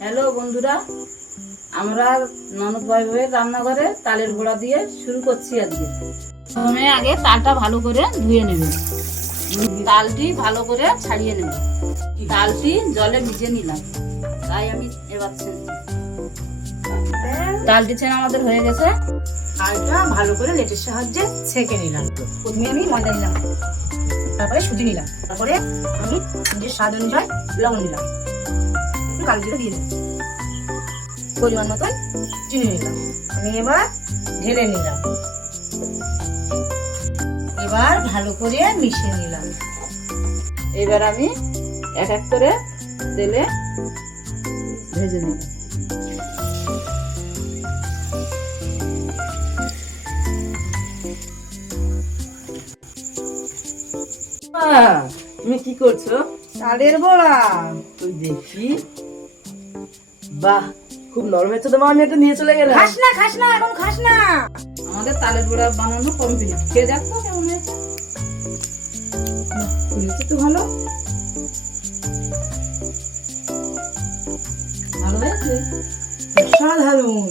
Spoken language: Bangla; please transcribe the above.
হ্যালো বন্ধুরা, আমরা ননদ ভাই ভাইয়ের রান্নাঘরে তালের বড়া দিয়ে শুরু করছি আজকে। প্রথমে আগে তালটা ভালো করে ধুয়ে নেবেন। তালটি ভালো করে ছাড়িয়ে নেব। তালটি জলে ভিজিয়ে নিলাম, তাই আমি এবার তালটি ছেনে আমাদের হয়ে গেছে। তালটা ভালো করে লেটের সাহায্যে ছেঁকে নিলাম। প্রথমে আমি ময়দা নিলাম, তারপরে সুজি নিলাম, তারপরে আমি নিজের স্বাদ অনুযায়ী লবণ নিলাম, একটু কালো জিরে দিয়ে দিলাম, পরিমাণ মতন চিনি নিলাম। আমি এবার ঢেলে নিলাম, এবার ভালো করে মিশিয়ে নিলাম। এবার আমি এক এক করে তেলে ভেজে নিলাম। তুমি কি করছো? তালের বড়া। তুই দেখি, বাহ, খুব নরম হয়েছে তো মা। আমি একটা নিয়ে চলে গেলাম। খাস না, এখন খাস না। আমাদের তালের বড়া বানানো কমপ্লিট। খেয়ে দেখো কেমন হয়েছে। হয়েছে তো ভালো। ভালো হয়েছে। সাধারণ।